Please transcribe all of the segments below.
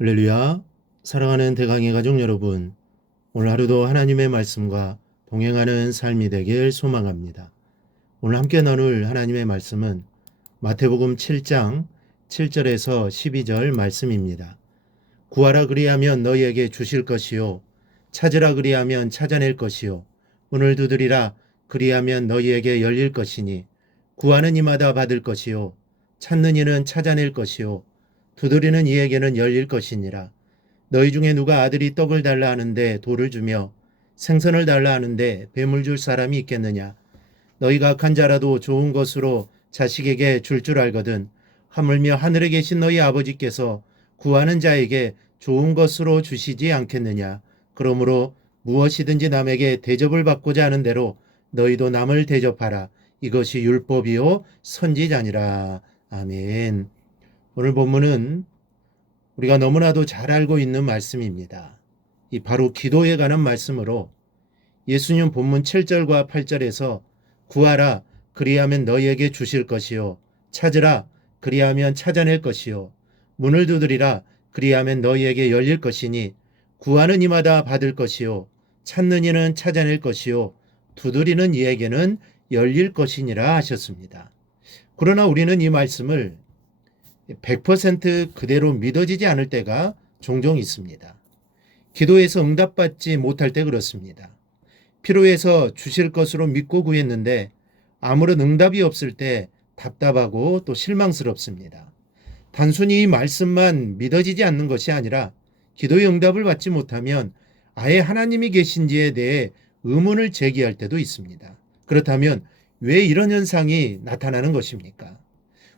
할렐루야. 사랑하는 대강의 가족 여러분, 오늘 하루도 하나님의 말씀과 동행하는 삶이 되길 소망합니다. 오늘 함께 나눌 하나님의 말씀은 마태복음 7장 7절에서 12절 말씀입니다. 구하라 그리하면 너희에게 주실 것이요, 찾으라 그리하면 찾아낼 것이요, 문을 두드리라 그리하면 너희에게 열릴 것이니 구하는 이마다 받을 것이요, 찾는 이는 찾아낼 것이요, 두드리는 이에게는 열릴 것이니라. 너희 중에 누가 아들이 떡을 달라 하는데 돌을 주며 생선을 달라 하는데 뱀을 줄 사람이 있겠느냐. 너희가 악한 자라도 좋은 것으로 자식에게 줄 알거든 하물며 하늘에 계신 너희 아버지께서 구하는 자에게 좋은 것으로 주시지 않겠느냐. 그러므로 무엇이든지 남에게 대접을 받고자 하는 대로 너희도 남을 대접하라. 이것이 율법이요 선지자니라. 아멘. 오늘 본문은 우리가 너무나도 잘 알고 있는 말씀입니다. 이 바로 기도에 관한 말씀으로 예수님 본문 7절과 8절에서 구하라 그리하면 너희에게 주실 것이요, 찾으라 그리하면 찾아낼 것이요, 문을 두드리라 그리하면 너희에게 열릴 것이니 구하는 이마다 받을 것이요, 찾는 이는 찾아낼 것이요, 두드리는 이에게는 열릴 것이니라 하셨습니다. 그러나 우리는 이 말씀을 100% 그대로 믿어지지 않을 때가 종종 있습니다. 기도에서 응답받지 못할 때 그렇습니다. 필요해서 주실 것으로 믿고 구했는데 아무런 응답이 없을 때 답답하고 또 실망스럽습니다. 단순히 이 말씀만 믿어지지 않는 것이 아니라 기도의 응답을 받지 못하면 아예 하나님이 계신지에 대해 의문을 제기할 때도 있습니다. 그렇다면 왜 이런 현상이 나타나는 것입니까?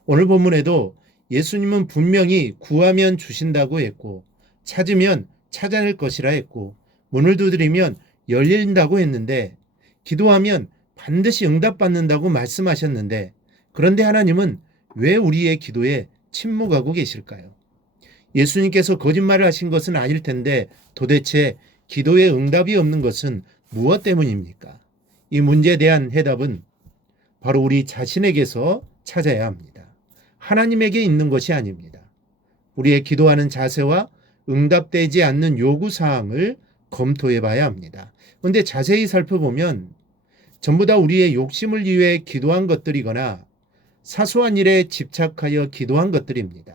오늘 본문에도 예수님은 분명히 구하면 주신다고 했고, 찾으면 찾아낼 것이라 했고, 문을 두드리면 열린다고 했는데, 기도하면 반드시 응답받는다고 말씀하셨는데, 그런데 하나님은 왜 우리의 기도에 침묵하고 계실까요? 예수님께서 거짓말을 하신 것은 아닐 텐데 도대체 기도에 응답이 없는 것은 무엇 때문입니까? 이 문제에 대한 해답은 바로 우리 자신에게서 찾아야 합니다. 하나님에게 있는 것이 아닙니다. 우리의 기도하는 자세와 응답되지 않는 요구사항을 검토해 봐야 합니다. 그런데 자세히 살펴보면 전부 다 우리의 욕심을 위해 기도한 것들이거나 사소한 일에 집착하여 기도한 것들입니다.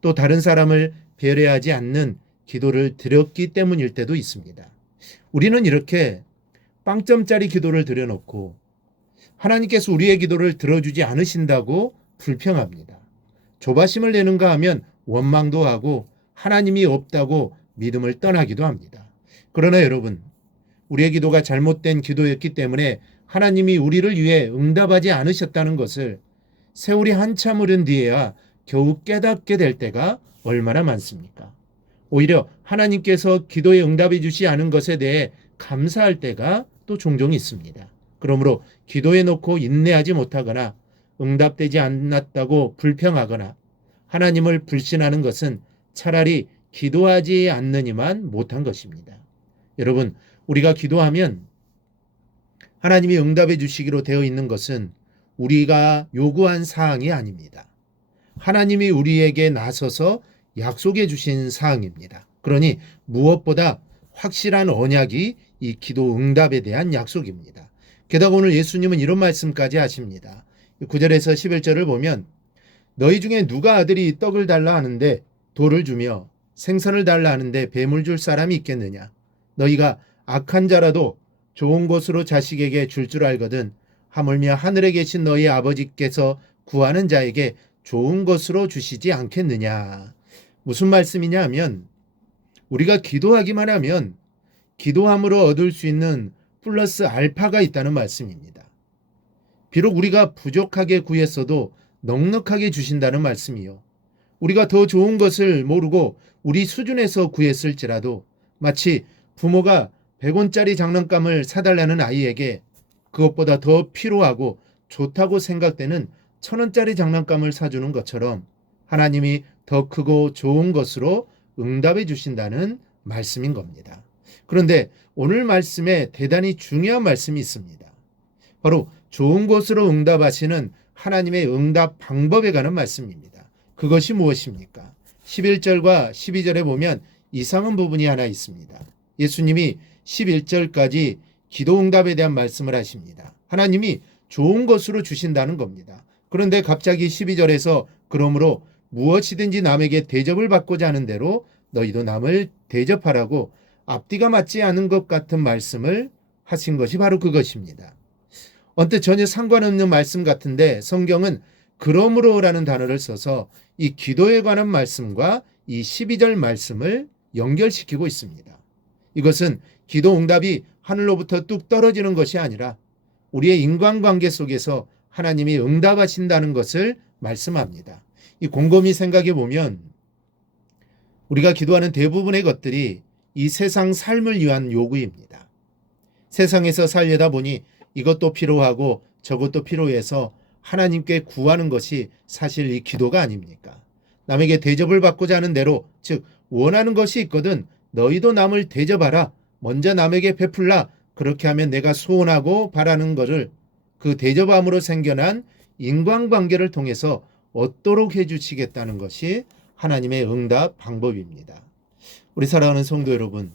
또 다른 사람을 배려하지 않는 기도를 드렸기 때문일 때도 있습니다. 우리는 이렇게 빵점짜리 기도를 드려놓고 하나님께서 우리의 기도를 들어주지 않으신다고 불평합니다. 조바심을 내는가 하면 원망도 하고 하나님이 없다고 믿음을 떠나기도 합니다. 그러나 여러분, 우리의 기도가 잘못된 기도였기 때문에 하나님이 우리를 위해 응답하지 않으셨다는 것을 세월이 한참 흐른 뒤에야 겨우 깨닫게 될 때가 얼마나 많습니까? 오히려 하나님께서 기도에 응답해 주지 않은 것에 대해 감사할 때가 또 종종 있습니다. 그러므로 기도해 놓고 인내하지 못하거나 응답되지 않았다고 불평하거나 하나님을 불신하는 것은 차라리 기도하지 않느니만 못한 것입니다. 여러분, 우리가 기도하면 하나님이 응답해 주시기로 되어 있는 것은 우리가 요구한 사항이 아닙니다. 하나님이 우리에게 나서서 약속해 주신 사항입니다. 그러니 무엇보다 확실한 언약이 이 기도 응답에 대한 약속입니다. 게다가 오늘 예수님은 이런 말씀까지 하십니다. 9절에서 11절을 보면 너희 중에 누가 아들이 떡을 달라 하는데 돌을 주며 생선을 달라 하는데 뱀을 줄 사람이 있겠느냐. 너희가 악한 자라도 좋은 것으로 자식에게 줄 알거든 하물며 하늘에 계신 너희 아버지께서 구하는 자에게 좋은 것으로 주시지 않겠느냐. 무슨 말씀이냐 하면 우리가 기도하기만 하면 기도함으로 얻을 수 있는 플러스 알파가 있다는 말씀입니다. 비록 우리가 부족하게 구했어도 넉넉하게 주신다는 말씀이요. 우리가 더 좋은 것을 모르고 우리 수준에서 구했을지라도 마치 부모가 100원짜리 장난감을 사달라는 아이에게 그것보다 더 필요하고 좋다고 생각되는 1000원짜리 장난감을 사주는 것처럼 하나님이 더 크고 좋은 것으로 응답해 주신다는 말씀인 겁니다. 그런데 오늘 말씀에 대단히 중요한 말씀이 있습니다. 바로 좋은 것으로 응답하시는 하나님의 응답 방법에 관한 말씀입니다. 그것이 무엇입니까? 11절과 12절에 보면 이상한 부분이 하나 있습니다. 예수님이 11절까지 기도응답에 대한 말씀을 하십니다. 하나님이 좋은 것으로 주신다는 겁니다. 그런데 갑자기 12절에서 그러므로 무엇이든지 남에게 대접을 받고자 하는 대로 너희도 남을 대접하라고 앞뒤가 맞지 않은 것 같은 말씀을 하신 것이 바로 그것입니다. 언뜻 전혀 상관없는 말씀 같은데 성경은 그러므로라는 단어를 써서 이 기도에 관한 말씀과 이 12절 말씀을 연결시키고 있습니다. 이것은 기도 응답이 하늘로부터 뚝 떨어지는 것이 아니라 우리의 인간관계 속에서 하나님이 응답하신다는 것을 말씀합니다. 이 곰곰이 생각해 보면 우리가 기도하는 대부분의 것들이 이 세상 삶을 위한 요구입니다. 세상에서 살려다 보니 이것도 필요하고 저것도 필요해서 하나님께 구하는 것이 사실 이 기도가 아닙니까? 남에게 대접을 받고자 하는 대로, 즉 원하는 것이 있거든 너희도 남을 대접하라, 먼저 남에게 베풀라, 그렇게 하면 내가 소원하고 바라는 것을 그 대접함으로 생겨난 인간관계를 통해서 얻도록 해주시겠다는 것이 하나님의 응답 방법입니다. 우리 사랑하는 성도 여러분,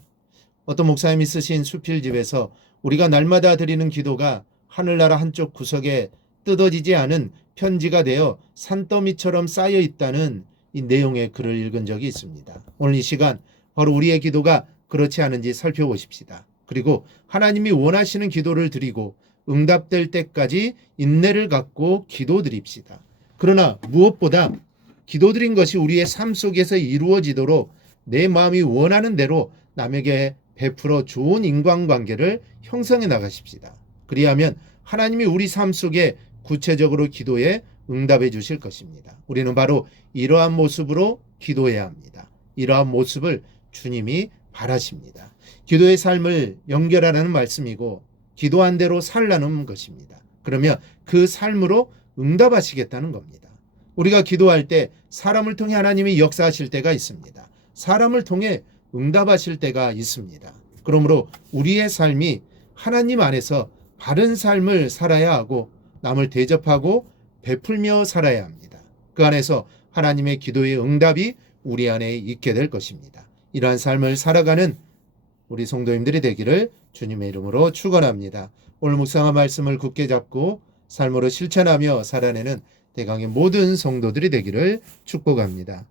어떤 목사님이 쓰신 수필집에서 우리가 날마다 드리는 기도가 하늘나라 한쪽 구석에 뜯어지지 않은 편지가 되어 산더미처럼 쌓여 있다는 이 내용의 글을 읽은 적이 있습니다. 오늘 이 시간 바로 우리의 기도가 그렇지 않은지 살펴보십시다. 그리고 하나님이 원하시는 기도를 드리고 응답될 때까지 인내를 갖고 기도드립시다. 그러나 무엇보다 기도드린 것이 우리의 삶 속에서 이루어지도록 내 마음이 원하는 대로 남에게 베풀어 좋은 인간관계를 형성해 나가십시다. 그리하면 하나님이 우리 삶 속에 구체적으로 기도에 응답해 주실 것입니다. 우리는 바로 이러한 모습으로 기도해야 합니다. 이러한 모습을 주님이 바라십니다. 기도의 삶을 연결하라는 말씀이고 기도한 대로 살라는 것입니다. 그러면 그 삶으로 응답하시겠다는 겁니다. 우리가 기도할 때 사람을 통해 하나님이 역사하실 때가 있습니다. 사람을 통해 응답하실 때가 있습니다. 그러므로 우리의 삶이 하나님 안에서 바른 삶을 살아야 하고 남을 대접하고 베풀며 살아야 합니다. 그 안에서 하나님의 기도의 응답이 우리 안에 있게 될 것입니다. 이러한 삶을 살아가는 우리 성도님들이 되기를 주님의 이름으로 축원합니다. 오늘 묵상한 말씀을 굳게 잡고 삶으로 실천하며 살아내는 대강의 모든 성도들이 되기를 축복합니다.